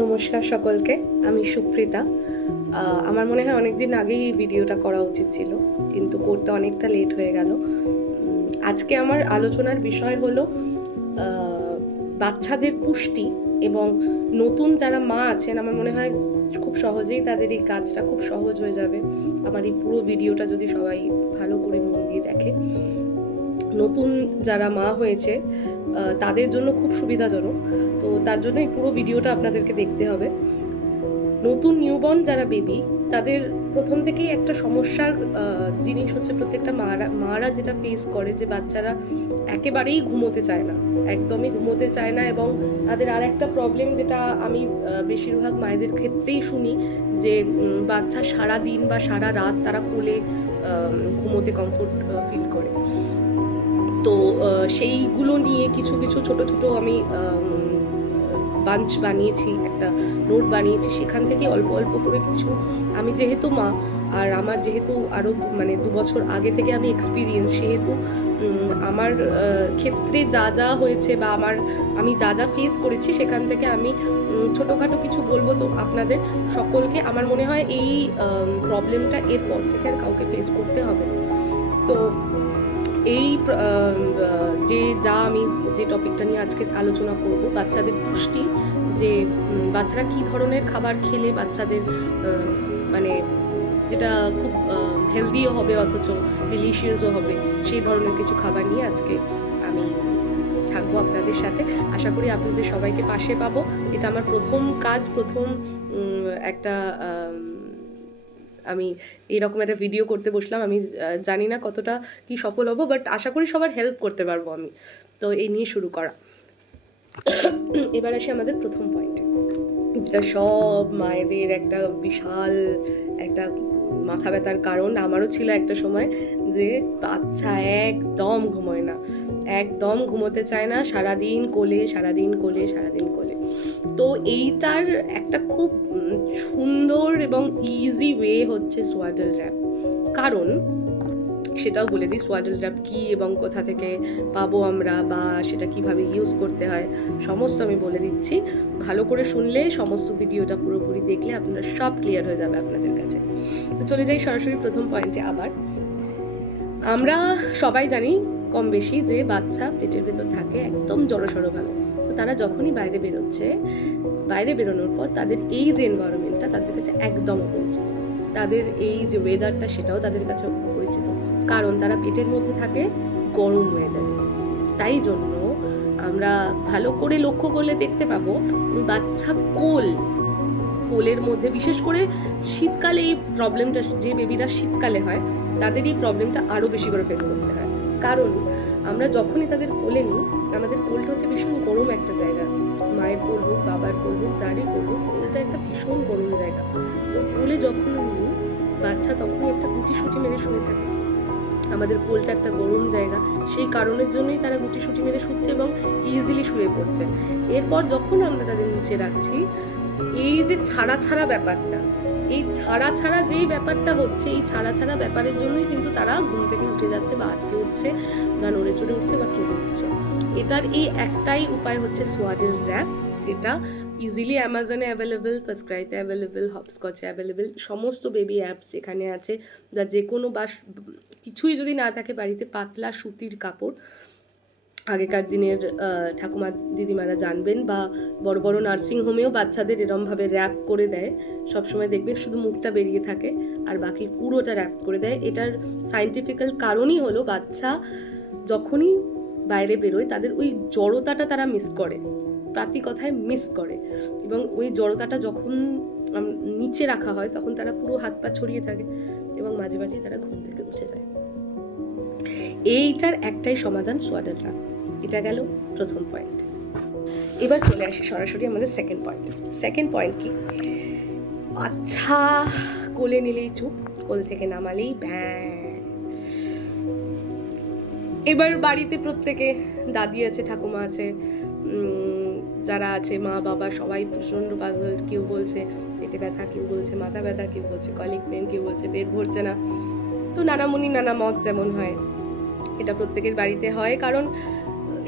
নমস্কার সকলকে, আমি সুপ্রিতা। আমার মনে হয় অনেকদিন আগেই এই ভিডিওটা করা উচিত ছিল, কিন্তু করতে অনেকটা লেট হয়ে গেল। আজকে আমার আলোচনার বিষয় হলো বাচ্চাদের পুষ্টি এবং নতুন যারা মা আছেন, আমার মনে হয় খুব সহজেই তাদের এই কাজটা খুব সহজ হয়ে যাবে আমার এই পুরো ভিডিওটা যদি সবাই ভালো করে মন দিয়ে দেখে। নতুন যারা মা হয়েছে তাদের জন্য খুব সুবিধাজনক, তো তার জন্য এই পুরো ভিডিওটা আপনাদেরকে দেখতে হবে। নতুন নিউবর্ন যারা বেবি, তাদের প্রথম থেকেই একটা সমস্যার জিনিস হচ্ছে প্রত্যেকটা মারা যেটা ফেস করে, যে বাচ্চারা একেবারেই ঘুমোতে চায় না, একদমই ঘুমোতে চায় না। এবং তাদের আর একটা প্রবলেম, যেটা আমি বেশিরভাগ মায়েদের ক্ষেত্রেই শুনি, যে বাচ্চা সারা দিন বা সারা রাত তারা কোলে ঘুমোতে কমফোর্ট ফিল করে। তো সেইগুলো নিয়ে কিছু কিছু ছোট ছোট আমি বাঞ্চ বানিয়েছি, একটা নোট বানিয়েছি। সেখান থেকে অল্প অল্প করে কিছু, আমি যেহেতু মা আর আমার যেহেতু আরও 2 বছর আগে থেকে আমি এক্সপিরিয়েন্স, সেহেতু আমার ক্ষেত্রে যা যা হয়েছে বা আমি যা যা ফেস করেছি, সেখান থেকে আমি ছোটোখাটো কিছু বলবো। তো আপনাদের সকলকে আমার মনে হয় এই প্রবলেমটা এরপর থেকে আর কাউকে ফেস করতে হবে। তো এই আমি যে টপিকটা নিয়ে আজকে আলোচনা করব, বাচ্চাদের পুষ্টি, যে বাচ্চারা কি ধরনের খাবার খেলে বাচ্চাদের মানে যেটা খুব হেলদিও হবে অথচ ডিলিশিয়াসও হবে, সেই ধরনের কিছু খাবার নিয়ে আজকে আমি থাকবো আপনাদের সাথে। আশা করি আপনাদের সবাইকে পাশে পাবো। এটা আমার প্রথম কাজ, প্রথম একটা আমি এইরকম একটা ভিডিও করতে বসলাম। আমি জানি না কতটা কি সফল হব, বাট আশা করি সবার হেল্প করতে পারবো আমি। তো এই নিয়ে শুরু করা। এবার আসি আমাদের প্রথম পয়েন্টে, যেটা সব মায়েদের একটা বিশাল একটা মাথা ব্যথার কারণ। আমারও ছিল একটা সময়, যে বাচ্চা একদম ঘুমোয় না, একদম ঘুমোতে চায় না, সারাদিন কোলে সারাদিন কোলে সারাদিন কোলে। তো এইটার একটা খুব সুন্দর এবং ইজি ওয়ে হচ্ছে সোয়াডল র্যাপ। কারণ সেটাও বলে দিই সোয়াডল র্যাপ কী এবং কোথা থেকে পাবো আমরা, বা সেটা কিভাবে ইউজ করতে হয়, সমস্ত আমি বলে দিচ্ছি। ভালো করে শুনলে, সমস্ত ভিডিওটা পুরোপুরি দেখলে আপনারা সব ক্লিয়ার হয়ে যাবে আপনাদের কাছে। তো চলে যাই সরাসরি প্রথম পয়েন্টে। আবার আমরা সবাই জানি কম বেশি যে বাচ্চা পেটের ভেতর থাকে একদম জড়সড়ভাবে। তো তারা যখনই বাইরে বেরোচ্ছে, বাইরে বেরোনোর পর তাদের এই যে এনভায়রনমেন্টটা তাদের কাছে একদম অপরিচিত, তাদের এই যে ওয়েদারটা সেটাও তাদের কাছে অপরিচিত, কারণ তারা পেটের মধ্যে থাকে গরম ওয়েদারে। তাই জন্য আমরা ভালো করে লক্ষ্য করলে দেখতে পাবো বাচ্চা কোলের মধ্যে, বিশেষ করে শীতকালে এই প্রবলেমটা, যে বেবিরা শীতকালে হয় তাদের এই প্রবলেমটা আরও বেশি করে ফেস করতে হয়। কারণ আমরা যখনই তাদের কোলে নিই, আমাদের কোলটা হচ্ছে ভীষণ গরম একটা জায়গা। মায়ের কোল হোক, বাবার কোল হোক, যারই কোল হোক, কোলটা একটা ভীষণ গরম জায়গা। তো কোলে যখন নিই বাচ্চা, তখনই একটা গুটিসুটি মেরে শুয়ে থাকে। আমাদের কোলটা একটা গরম জায়গা, সেই কারণের জন্যই তারা গুটিসুটি মেরে শুচ্ছে এবং ইজিলি শুয়ে পড়ছে। এরপর যখন আমরা তাদের নিচে রাখছি, এই যে ছাড়া ছাড়া ব্যাপারটা, এই ছাড়া ছাড়া যেই ব্যাপারটা হচ্ছে, এই ছাড়া ছাড়া ব্যাপারের জন্যই কিন্তু তারা ঘুম থেকে উঠে যাচ্ছে, বা আটকে উঠছে, বা নড়ে চড়ে উঠছে, বা কেঁদে উঠছে। এটার এই একটাই উপায় হচ্ছে সোয়াডল র্যাপ, যেটা ইজিলি অ্যামাজনে অ্যাভেলেবেল, ফার্স্টক্রাইতে অ্যাভেলেবেল, হপস্কচে অ্যাভেলেবেল, সমস্ত বেবি অ্যাপস এখানে আছে। বা যে কোনো, বা কিছুই যদি না থাকে বাড়িতে, পাতলা সুতির কাপড়, আগেকার দিনের ঠাকুমা দিদিমারা জানবেন, বা বড় বড় নার্সিংহোমেও বাচ্চাদের এরমভাবে র্যাপ করে দেয়। সবসময় দেখবে শুধু মুখটা বেরিয়ে থাকে আর বাকি পুরোটা র্যাপ করে দেয়। এটার সায়েন্টিফিক্যাল কারণই হলো, বাচ্চা যখনই বাইরে বেরোয় তাদের ওই জড়তাটা তারা মিস করে, প্রাতি কথায় মিস করে, এবং ওই জড়তাটা যখন নিচে রাখা হয় তখন তারা পুরো হাত পা ছড়িয়ে থাকে এবং মাঝে মাঝে তারা ঘুম থেকে উঠে যায়। এইটার একটাই সমাধান, সোয়াডল র্যাপ। এটা গেল প্রথম পয়েন্ট। এবার চলে আসি সরাসরি আমাদের সেকেন্ড পয়েন্ট কি, আচ্ছা কোলে নিলেই চুপ, কোল থেকে নামালেই ব্যাঁ। এবার বাড়িতে প্রত্যেকে দাদি আছে, ঠাকুমা আছে, যারা আছে মা বাবা, সবাই প্রচণ্ড পাগল। কেউ বলছে পেটে ব্যথা, কেউ বলছে মাথা ব্যথা, কেউ বলছে কলিক পেন, কেউ বলছে পেট ভরছে না। তো নানামুনি নানা মত যেমন হয়, এটা প্রত্যেকের বাড়িতে হয়। কারণ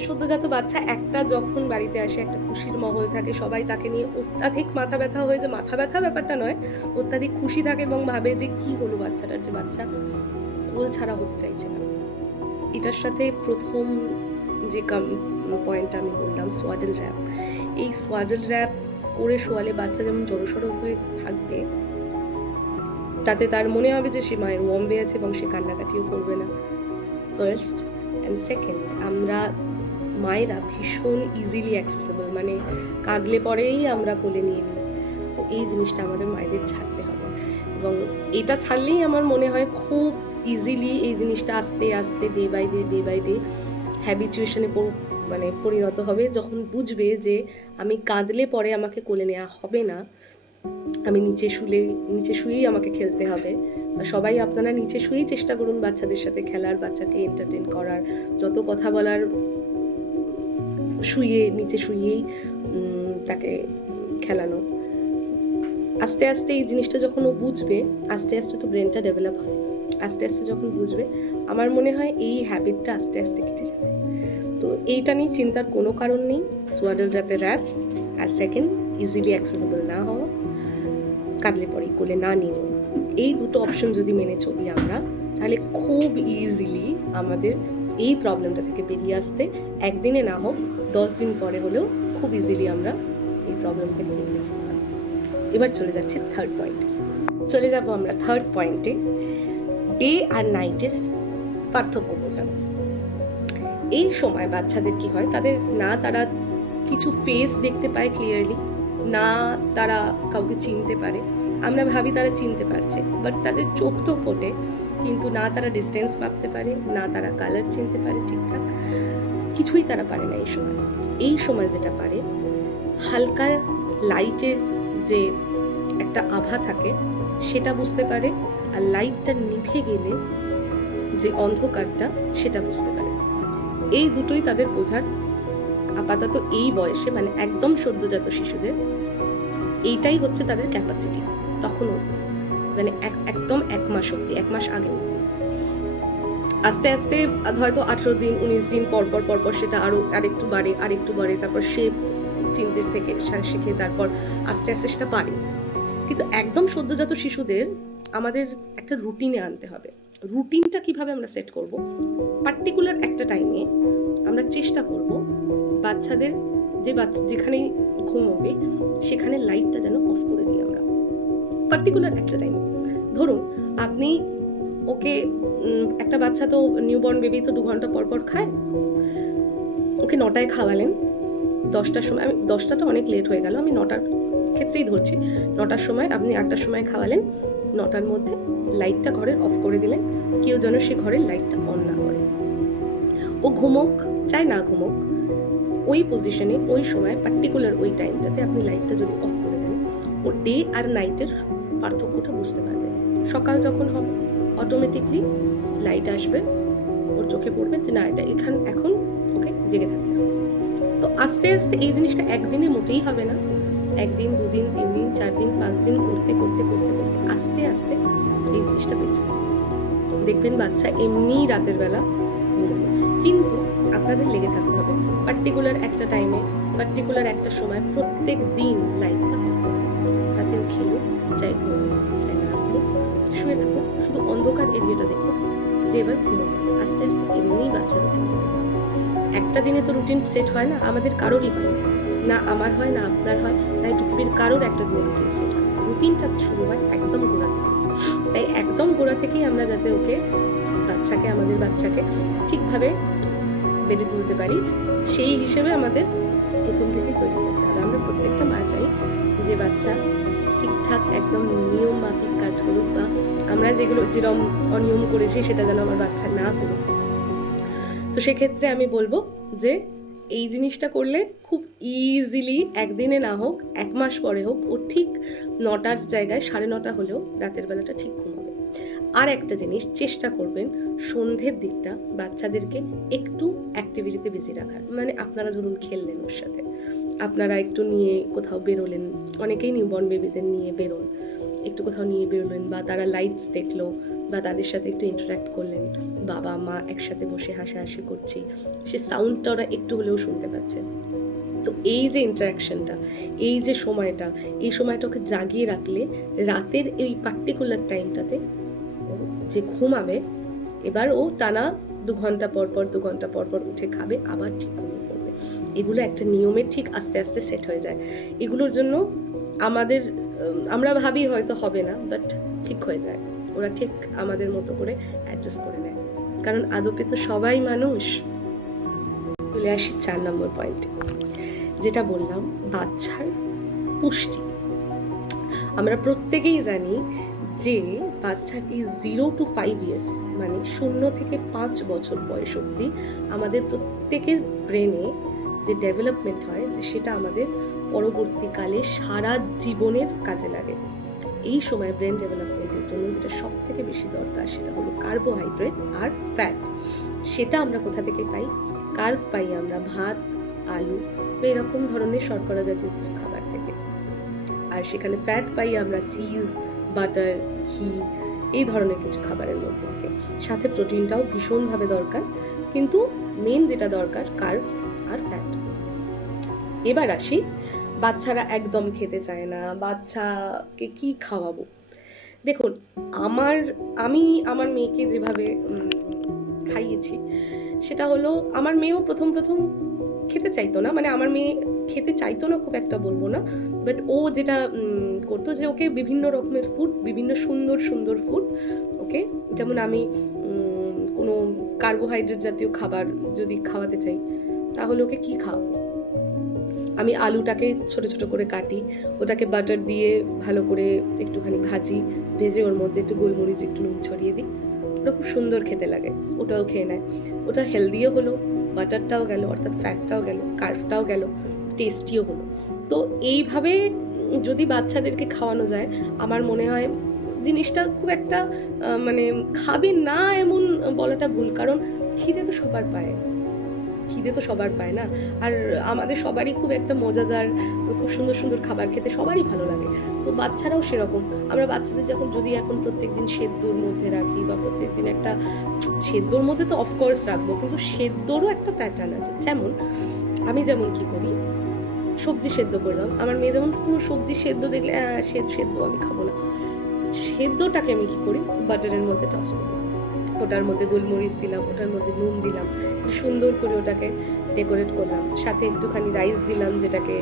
সদ্যজাত বাচ্চা একটা যখন বাড়িতে আসে একটা খুশির মহল থাকে, সবাই তাকে নিয়ে অত্যাধিক মাথা ব্যথা হয়ে, যে মাথা ব্যথা ব্যাপারটা নয়, অত্যাধিক খুশি থাকে এবং ভাবে যে কি হলো বাচ্চাটার, যে বাচ্চা কোল ছাড়া হতে চাইছে না। এটার সাথে প্রথম যে পয়েন্টটা আমি বললাম সোয়াডল র্যাপ, এই সোয়াডল র্যাপ করে শোয়ালে বাচ্চা যেমন জড়সড় হয়ে থাকবে, তাতে তার মনে হবে যে সে মায়ের ওয়ার্মে আছে এবং সে কান্নাকাটিও করবে না। ফার্স্ট অ্যান্ড সেকেন্ড, আমরা মায়েরা ভীষণ ইজিলি অ্যাক্সেসেবল, মানে কাঁদলে পরেই আমরা কোলে নিয়ে নিই। তো এই জিনিসটা আমাদের মায়েদের ছাড়তে হবে, এবং এটা ছাড়লেই আমার মনে হয় খুব ইজিলি এই জিনিসটা আস্তে আস্তে ডে বাই ডে হ্যাবিচুয়েশনে মানে পরিণত হবে। যখন বুঝবে যে আমি কাঁদলে পরে আমাকে কোলে নেওয়া হবে না, আমি নিচে শুয়েই আমাকে খেলতে হবে। সবাই আপনারা নিচে শুয়েই চেষ্টা করুন বাচ্চাদের সাথে খেলার, বাচ্চাকে এন্টারটেন করার, যত কথা বলার নিচে শুয়েই তাকে খেলানো। আস্তে আস্তে এই জিনিসটা যখন ও বুঝবে, আস্তে আস্তে তো ব্রেনটা ডেভেলপ হয়, আস্তে আস্তে যখন বুঝবে, আমার মনে হয় এই হ্যাবিটটা আস্তে আস্তে কেটে যাবে। তো এইটা নিয়ে চিন্তার কোনো কারণ নেই। সোয়াডল র্যাপের র্যাপ, আর সেকেন্ড ইজিলি অ্যাক্সেসেবল না হওয়া, কাঁদলে পরে কোলে না নিয়ে, এই দুটো অপশন যদি মেনে চলি আমরা, তাহলে খুব ইজিলি আমাদের এই প্রবলেমটা থেকে বেরিয়ে আসতে, একদিনে না হোক 10 দিন পরে হলেও খুব ইজিলি আমরা এই প্রবলেম থেকে বেরিয়ে আসতে পারি। এবার চলে যাচ্ছি থার্ড পয়েন্টে। চলে যাব আমরা থার্ড পয়েন্টে, ডে আর নাইটের পার্থক্য বোঝানো। এই সময় বাচ্চাদের কি হয়, তাদের না তারা কিছু ফেস দেখতে পায় ক্লিয়ারলি, না তারা কাউকে চিনতে পারে। আমরা ভাবি তারা চিনতে পারছে, বাট তাদের চোখ তো ফোটে, কিন্তু না তারা ডিস্টেন্স মাপতে পারে, না তারা কালার চিনতে পারে ঠিকঠাক, কিছুই তারা পারে না। এই সময় যেটা পারে, হালকা লাইটের যে একটা আভা থাকে সেটা বুঝতে পারে, আর লাইটটা নিভে গেলে যে অন্ধকারটা সেটা বুঝতে পারে। এই দুটোই তাদের বোঝার আপাতত এই বয়সে, মানে একদম সদ্যজাত শিশুদের এইটাই হচ্ছে তাদের ক্যাপাসিটি। তখন মানে একদম 1 মাস অব্দি, 1 মাস আগে অব্দি। আস্তে আস্তে হয়তো 18 দিন 19 দিন পর পর সেটা আরেকটু বাড়ে, তারপর সে চিনতে থেকে শিখে, তারপর আস্তে আস্তে সেটা বাড়ে। কিন্তু একদম সদ্যজাত শিশুদের আমাদের একটা রুটিনে আনতে হবে। রুটিনটা কিভাবে আমরা সেট করব, পার্টিকুলার একটা টাইমে আমরা চেষ্টা করব বাচ্চাদের যেখানে ঘুমোবে সেখানে লাইটটা যেন অফ করে দিই আমরা, পার্টিকুলার একটা টাইমে। ধরুন আপনি ওকে, একটা বাচ্চা তো নিউবর্ন বেবি তো 2 ঘন্টা পর খায়, ওকে 9টায় খাওয়ালেন, 10টার সময়, 10টাটা অনেক লেট হয়ে গেল, আমি 9টার ক্ষেত্রেই ধরছি, 9টার সময় আপনি 8টার সময় খাওয়ালেন, 9টার মধ্যে লাইটটা ঘরের অফ করে দিলেন, কেউ যেন সে ঘরের লাইটটা অন না করে। ও ঘুমোক চাই না ঘুমোক, ওই পজিশনে ওই সময় পার্টিকুলার ওই টাইমটাতে আপনি লাইটটা যদি অফ করে দেন, ও ডে আর নাইটের পার্থক্যটা বুঝতে পারবে। সকাল যখন হবে অটোমেটিকলি লাইট আসবে, ওর চোখে পড়বে যে না এটা এখন ওকে জেগে থাকতে হবে। তো আস্তে আস্তে এই জিনিসটা একদিনে মোটেই হবে না, 1 দিন 2 দিন 3 দিন 4 দিন 5 দিন করতে আস্তে আস্তে এই জিনিসটা বেরিয়ে দেখবেন বাচ্চা এমনিই রাতের বেলা ঘুমোবে। কিন্তু আপনাদের লেগে থাকতে হবে পার্টিকুলার একটা টাইমে, পার্টিকুলার একটা সময়, প্রত্যেক দিন লাইটটা অফ করবে। তাতে ও খেলুক, চাই ঘুমুক চাই না ঘুমুক, শুয়ে থাকুক, শুধু অন্ধকার এরিয়াটা দেখুক যে এবার ঘুমোবে। আস্তে আস্তে এমনিই বাচ্চা রুটিন হয়ে যাবে। একটা দিনে তো রুটিন সেট হয় না, আমাদের কারোরই হয় না, আমার হয় না আপনার হয় না, পৃথিবীর কারোর একটা দিনে রুটিন সেট হয়। রুটিনটা শুরু হয় একদম গোড়া থেকে। তাই একদম গোড়া থেকেই আমরা যাতে আমাদের বাচ্চাকে ঠিকভাবে বেড়ে তুলতে পারি, সেই হিসেবে আমাদের প্রথম থেকে তৈরি করতে হবে। আমরা প্রত্যেকটা মা চাই যে বাচ্চা ঠিকঠাক একদম নিয়ম মাফিক কাজ করুক, বা আমরা যেরকম অনিয়ম করেছি সেটা যেন আমার বাচ্চা না করুক। তো সেক্ষেত্রে আমি বলবো যে এই জিনিসটা করলে খুব ইজিলি একদিনে না হোক 1 মাস পরে হোক ও ঠিক 9টার জায়গায় 9:30 হলেও রাতের বেলাটা ঠিক ঘুমাবে। আর একটা জিনিস চেষ্টা করবেন সন্ধ্যের দিকটা বাচ্চাদেরকে একটু অ্যাক্টিভিটিতে বিজি রাখার। মানে আপনারা ধরুন খেললেন ওর সাথে, আপনারা একটু নিয়ে কোথাও বেরোলেন, অনেকেই নিউবর্ন বেবিদের নিয়ে বেরোন, একটু কোথাও নিয়ে বেরোলেন, বা তারা লাইটস দেখলো, বা তাদের সাথে একটু ইন্টারাক্ট করলেন, বাবা মা একসাথে বসে হাসাহাসি করছি, সে সাউন্ডটা ওরা একটু হলেও শুনতে পাচ্ছে। তো এই যে ইন্টারাকশনটা, এই যে সময়টা, এই সময়টা ওকে জাগিয়ে রাখলে রাতের এই পার্টিকুলার টাইমটাতে যে ঘুমাবে, এবার ও টানা 2 ঘন্টা পর পর উঠে খাবে, আবার ঠিক ঘুমিয়ে পড়বে। এগুলো একটা নিয়মে ঠিক আস্তে আস্তে সেট হয়ে যায়। এগুলোর জন্য আমরা ভাবি হয়তো হবে না, বাট ঠিক হয়ে যায়। ওরা ঠিক আমাদের মতো করে অ্যাডজাস্ট করে নেয়, কারণ আদপে তো সবাই মানুষ। চলে আসি 4 নম্বর পয়েন্টে, যেটা বললাম বাচ্চার পুষ্টি। আমরা প্রত্যেকেই জানি যে বাচ্চার এই 0 to 5 years মানে 0 থেকে 5 বছর বয়স অবধি আমাদের প্রত্যেকের ব্রেনে যে ডেভেলপমেন্ট হয়, যে সেটা আমাদের পরবর্তীকালে সারা জীবনের কাজে লাগে। এই সময় ব্রেন ডেভেলপমেন্টের জন্য যেটা সব থেকে বেশি দরকার সেটা হলো কার্বোহাইড্রেট আর ফ্যাট। সেটা আমরা কোথা থেকে পাই? কার্ব পাই আমরা ভাত, আলু বা এরকম ধরনের শর্করা জাতীয় কিছু খাবার থেকে। আর সেখানে ফ্যাট পাই আমরা চিজ, বাটার, ঘি, এই ধরনের কিছু খাবারের মধ্যে থেকে। সাথে প্রোটিনটাও ভীষণভাবে দরকার, কিন্তু মেন যেটা দরকার কার্ব আর ফ্যাট। এবার আসি, বাচ্চারা একদম খেতে চায় না, বাচ্চাকে কি খাওয়াবো? দেখুন, আমি আমার মেয়েকে যেভাবে খাইয়েছি সেটা হলো, আমার মেয়েও প্রথম খেতে চাইতো না, মানে আমার মেয়ে খেতে চাইতো না খুব একটা বলবো না, বাট ও যেটা করতো যে ওকে বিভিন্ন রকমের ফুড, বিভিন্ন সুন্দর ফুড ওকে, যেমন আমি কোনো কার্বোহাইড্রেট জাতীয় খাবার যদি খাওয়াতে চাই তাহলে ওকে কি খাওয়াবো? আমি আলুটাকে ছোট ছোট করে কাটি, ওটাকে বাটার দিয়ে ভালো করে একটুখানি ভেজে ওর মধ্যে একটু গোলমরিচ, একটু নুন ছড়িয়ে দিই, ওটা খুব সুন্দর খেতে লাগে, ওটাও খেয়ে নেয়। ওটা হেলদিও হলো, বাটারটাও গেল, অর্থাৎ ফ্যাটটাও গেল, কার্বটাও গেল, টেস্টিও হলো। তো এইভাবে যদি বাচ্চাদেরকে খাওয়ানো যায়, আমার মনে হয় জিনিসটা খুব একটা মানে খাবে না এমন বলাটা ভুল, কারণ খিদে তো সবার পায় না। আর আমাদের সবারই খুব একটা মজাদার, খুব সুন্দর খাবার খেতে সবারই ভালো লাগে। তো বাচ্চারাও সেরকম। আমরা বাচ্চাদের যদি এখন প্রত্যেকদিন সেদ্ধর মধ্যে রাখি, বা প্রত্যেকদিন একটা সেদ্ধর মধ্যে তো অফকোর্স রাখবো, কিন্তু সেদ্ধরও একটা প্যাটার্ন আছে। আমি যেমন কি করি, সবজি সেদ্ধ করলাম, আমার মেয়ে যেমন কোনো সবজি সেদ্ধ দেখলে সেদ্ধ আমি খাবো না, সেদ্ধটাকে আমি কি করি, বাটারের মধ্যে টস করি, ওটার মধ্যে গোলমরিচ দিলাম, ওটার মধ্যে নুন দিলাম, সুন্দর করে ওটাকে ডেকোরেট করলাম, সাথে একটুখানি রাইস দিলাম, যেটাকে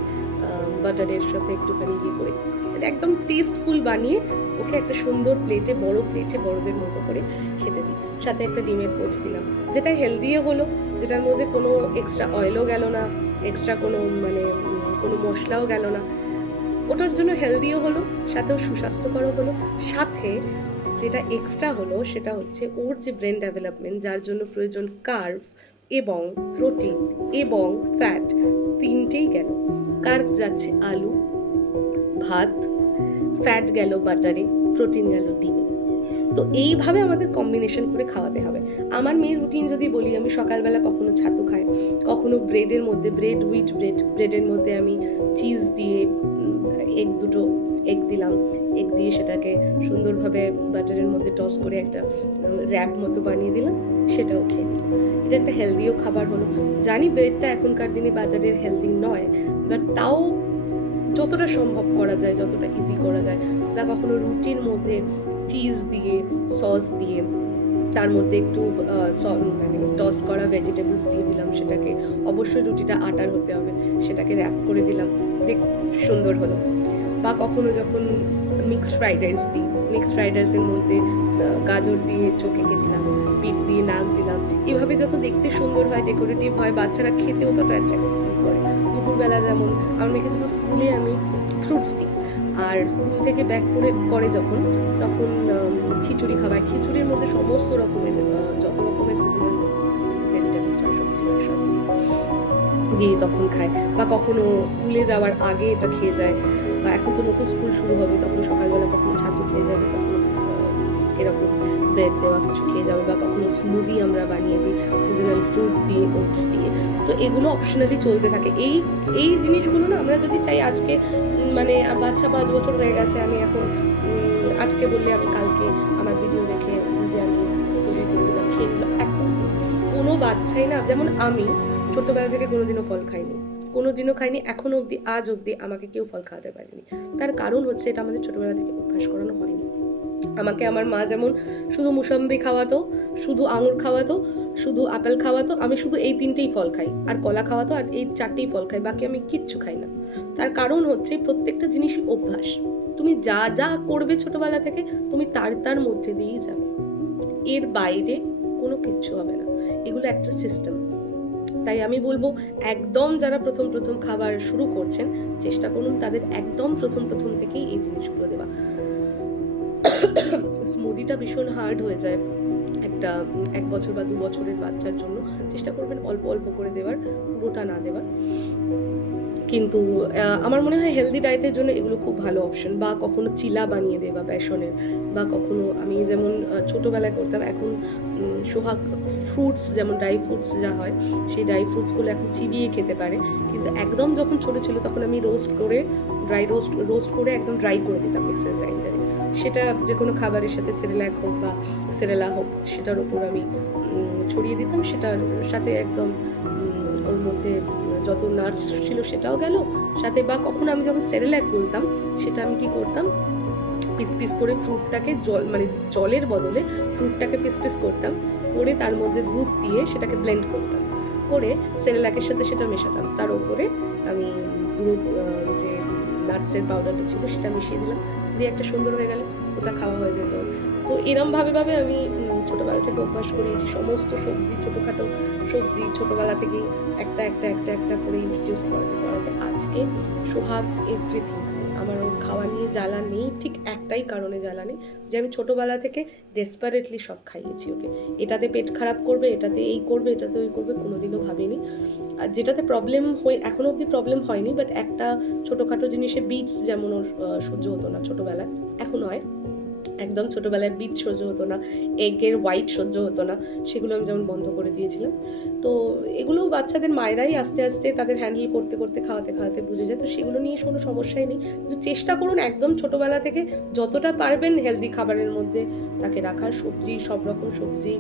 বাটারের সাথে একটুখানি করে একদম টেস্টফুল বানিয়ে ওকে একটা সুন্দর বড় প্লেটে বড়দের মতো করে খেতে দিই। সাথে একটা ডিমের পোচ দিলাম, যেটা হেলদিও হলো, যেটার মধ্যে কোনো এক্সট্রা অয়েলও গেল না, এক্সট্রা কোনো মশলাও গেল না, ওটার জন্য হেলদিও হলো, সাথেও সুস্বাস্থ্যকরও হলো। সাথে যেটা এক্সট্রা হলো সেটা হচ্ছে ওর যে ব্রেন ডেভেলপমেন্ট, যার জন্য প্রয়োজন কার্ব এবং প্রোটিন এবং ফ্যাট, তিনটেই গেল। কার্ব যাচ্ছে আলু, ভাত, ফ্যাট গেল বাটারে, প্রোটিন গেল ডিমে। তো এইভাবে আমাদের কম্বিনেশন করে খাওয়াতে হবে। আমার মেয়ের রুটিন যদি বলি, আমি সকালবেলা কখনো ছাতু খাই, কখনো ব্রেডের মধ্যে ব্রেডের মধ্যে আমি চিজ দিয়ে দুটো এগ দিলাম, এগ দিয়ে সেটাকে সুন্দরভাবে বাটারের মধ্যে টস করে একটা র্যাপ মতো বানিয়ে দিলাম, সেটাও খেয়ে নিলাম। এটা একটা হেলদিও খাবার হলো। জানি ব্রেডটা এখনকার দিনে বাজারের হেলদি নয়, বাট তাও যতটা সম্ভব করা যায়, যতটা ইজি করা যায়, তা কখনো রুটির মধ্যে চিজ দিয়ে, সস দিয়ে, তার মধ্যে একটু টস করা ভেজিটেবলস দিয়ে দিলাম, সেটাকে অবশ্যই রুটিটা আটার হতে হবে, সেটাকে র্যাপ করে দিলাম, দেখ সুন্দর হলো। বা কখনো যখন মিক্সড ফ্রাইড রাইসের মধ্যে গাজর দিয়ে চোখে দিলাম, বিট দিয়ে নাক দিলাম, এভাবে যত দেখতে সুন্দর হয়, ডেকোরেটিভ হয়, বাচ্চারা খেতেও তত অ্যাট্রাক্টিভ ফিল করে। দুপুরবেলা যেমন আমার মেয়েকে যখন স্কুলে আমি ফ্রুটস দিই, আর স্কুল থেকে ব্যাক করে যখন, তখন খিচুড়ি খাওয়ায়, খিচুড়ির মধ্যে সমস্ত রকমের যত রকমের সিজনাল ভেজিটেবলস আর সবজি দিয়ে তখন খায়। বা কখনো স্কুলে যাওয়ার আগে এটা খেয়ে যায়, বা এখন তো নতুন স্কুল শুরু হবে, তখন সকালবেলা কখনো ছাতু খেয়ে যাবে, কখনো এরকম ব্রেড দেওয়া কিছু খেয়ে যাবে, বা কখনো স্মুদি আমরা বানিয়ে দিই সিজনাল ফ্রুট দিয়ে, ওটস দিয়ে। তো এগুলো অপশনালি চলতে থাকে। এই জিনিসগুলো না আমরা যদি চাই, আজকে মানে বাচ্চা 5 বছর হয়ে গেছে, আমি এখন আজকে বললে আমি কালকে আমার ভিডিও দেখে যে আমি তৈরি করে দিলাম, খেয়ে নিল, একদম কোনো বাচ্চাই না। যেমন আমি ছোট্টবেলা থেকে কোনোদিনও ফল খাইনি, কোনোদিনও খাইনি, এখনো অবধি আজ অবধি আমাকে কেউ ফল খাওয়াতে পারেনি। তার কারণ হচ্ছে এটা আমাদের ছোটবেলা থেকে অভ্যাস করানো হয়নি। আমাকে আমার মা যেমন শুধু মুসাম্বি খাওয়াতো, শুধু আঙুর খাওয়াতো, শুধু আপেল খাওয়াতো, আমি শুধু এই 3টেই ফল খাই, আর কলা খাওয়াতো, আর এই 4টেই ফল খাই, বাকি আমি কিচ্ছু খাই না। তার কারণ হচ্ছে প্রত্যেকটা জিনিসই অভ্যাস। তুমি যা যা করবে ছোটবেলা থেকে তুমি তার মধ্যে দিয়েই যাবে, এর বাইরে কোনো কিচ্ছু হবে না। এগুলো একটা সিস্টেম। তাই আমি বলবো একদম যারা প্রথম খাবার শুরু করছেন, চেষ্টা করুন তাদের একদম প্রথম থেকেই এই জিনিসগুলো দেওয়া। স্মুদিটা ভীষণ হার্ড হয়ে যায় একটা 1 বছর বা 2 বছরের বাচ্চার জন্য। চেষ্টা করবেন অল্প অল্প করে দেওয়ার, পুরোটা না দেওয়ার। কিন্তু আমার মনে হয় হেলদি ডায়েটের জন্য এগুলো খুব ভালো অপশন। বা কখনো চিলা বানিয়ে দেওয়া বেসনের, বা কখনো আমি যেমন ছোটোবেলায় করতাম, এখন সোহাগ ফ্রুটস, যেমন ড্রাই ফ্রুটস যা হয় সেই ড্রাই ফ্রুটসগুলো এখন চিবিয়ে খেতে পারে। কিন্তু একদম যখন ছোটো ছিল তখন আমি রোস্ট করে একদম ড্রাই করে দিতাম মিক্সার গ্রাইন্ডারে। সেটা যে কোনো খাবারের সাথে, সেরেলাক হোক বা সেরেলা হোক, সেটার ওপর আমি ছড়িয়ে দিতাম। সেটার সাথে একদম ওর মধ্যে যত নাটস ছিল সেটাও গেল সাথে। বা কখনো আমি যখন সেরেলাক বলতাম, সেটা আমি কি করতাম, পিস করে ফ্রুটটাকে জলের বদলে ফ্রুটটাকে পিস করতাম, করে তার মধ্যে দুধ দিয়ে সেটাকে ব্লেন্ড করতাম, করে সেরেলাকের সাথে সেটা মেশাতাম, তার উপরে আমি পুরো যে নাটসের পাউডারটা ছিল সেটা মিশিয়ে দিলাম, দিয়ে একটা সুন্দর হয়ে গেল, ওটা খাওয়া হয়ে যেত। তো এরমভাবে আমি ছোটোবেলা থেকে অভ্যাস করিয়েছি। সমস্ত সবজি, ছোটোখাটো সবজি ছোটোবেলা থেকেই একটা করে ইন্ট্রোডিউস করাতে আজকে সোহাগ এভরিথিং। আমার ওর খাওয়া নিয়ে জ্বালা নেই, ঠিক একটাই কারণে জ্বালা নেই, যে আমি ছোটোবেলা থেকে ডেসপারেটলি সব খাইয়েছি ওকে। এটাতে পেট খারাপ করবে, এটাতে এই করবে, এটাতে ওই করবে, কোনোদিনও ভাবিনি। আর যেটাতে প্রবলেম এখনো অবধি প্রবলেম হয়নি, বাট একটা ছোটোখাটো জিনিসে বিটস যেমন ওর সহ্য হতো না ছোটোবেলায়, এখন হয়। একদম ছোটোবেলায় বিট সহ্য হতো না, এগের হোয়াইট সহ্য হতো না, সেগুলো আমি যেমন বন্ধ করে দিয়েছিলাম। তো এগুলো বাচ্চাদের মায়েরাই আস্তে আস্তে তাদের হ্যান্ডেল করতে খাওয়াতে বুঝে যায়। তো সেগুলো নিয়ে কোনো সমস্যাই নেই। তো চেষ্টা করুন একদম ছোটোবেলা থেকে যতটা পারবেন হেলদি খাবারের মধ্যে তাকে রাখার, সবজি, সব রকম সবজি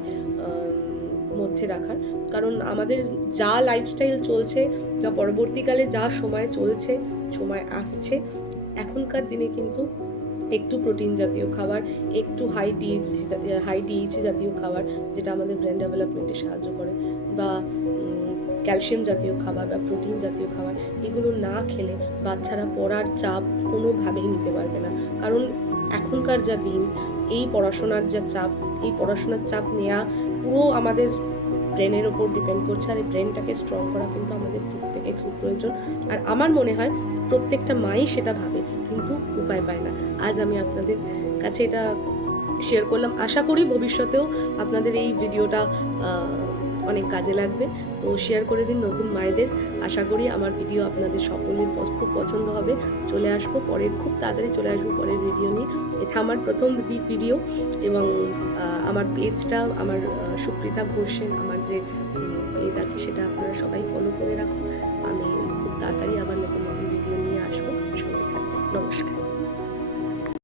মধ্যে রাখার। কারণ আমাদের যা লাইফস্টাইল চলছে, যা পরবর্তীকালে যা সময় চলছে, সময় আসছে, এখনকার দিনে কিন্তু একটু প্রোটিন জাতীয় খাবার, একটু হাই ডিএইচি জাতীয় খাবার, যেটা আমাদের ব্রেন ডেভেলপমেন্টে সাহায্য করে, বা ক্যালসিয়াম জাতীয় খাবার বা প্রোটিন জাতীয় খাবার, এগুলো না খেলে বাচ্চারা পড়ার চাপ কোনোভাবেই নিতে পারবে না। কারণ এখনকার যা দিন, এই পড়াশোনার চাপ নেওয়া পুরো আমাদের ব্রেনের ওপর ডিপেন্ড করছে। আর এই ব্রেনটাকে স্ট্রং করা কিন্তু আমাদের প্রত্যেকের খুব প্রয়োজন। আর আমার মনে হয় প্রত্যেকটা মাই সেটা ভাবে, কিন্তু উপায় পায় না। আজ আমি আপনাদের কাছে এটা শেয়ার করলাম। আশা করি ভবিষ্যতেও আপনাদের এই ভিডিওটা অনেক কাজে লাগবে। তো শেয়ার করে দিন নতুন মায়েদের। আশা করি আমার ভিডিও আপনাদের সকলের খুব পছন্দ হবে। খুব তাড়াতাড়ি চলে আসবো পরের ভিডিও নিয়ে। এটা আমার প্রথম ভিডিও, এবং আমার পেজটা, আমার সুপ্রিতা ঘোষ সেন আমার যে পেজ আছে, সেটা আপনারা সবাই ফলো করে রাখুন। আমি খুব তাড়াতাড়ি আবার নতুন ভিডিও নিয়ে আসবো। সবাই থাকবেন। নমস্কার।